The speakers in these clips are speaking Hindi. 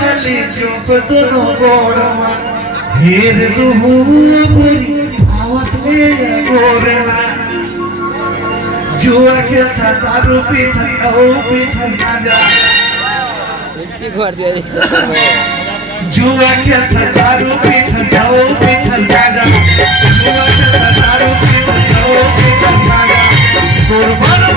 खाली चोप दोनों गोरमा हेर दुहू गोरी आवत ले गोरमा जुआ खेलता दारू पीता ओ पीता गांजा जुआ खेलता दारू पीता ओ पीता गांजा जुआ खेलता दारू पीता ओ पीता गांजा कुर्बान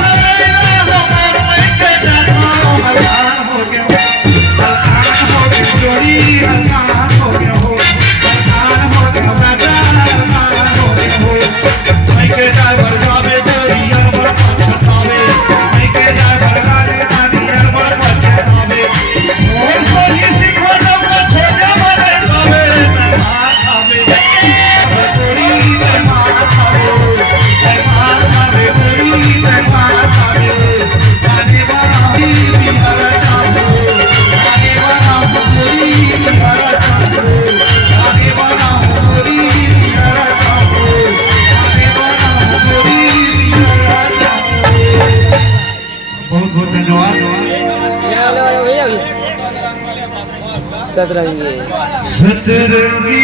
सतरंगी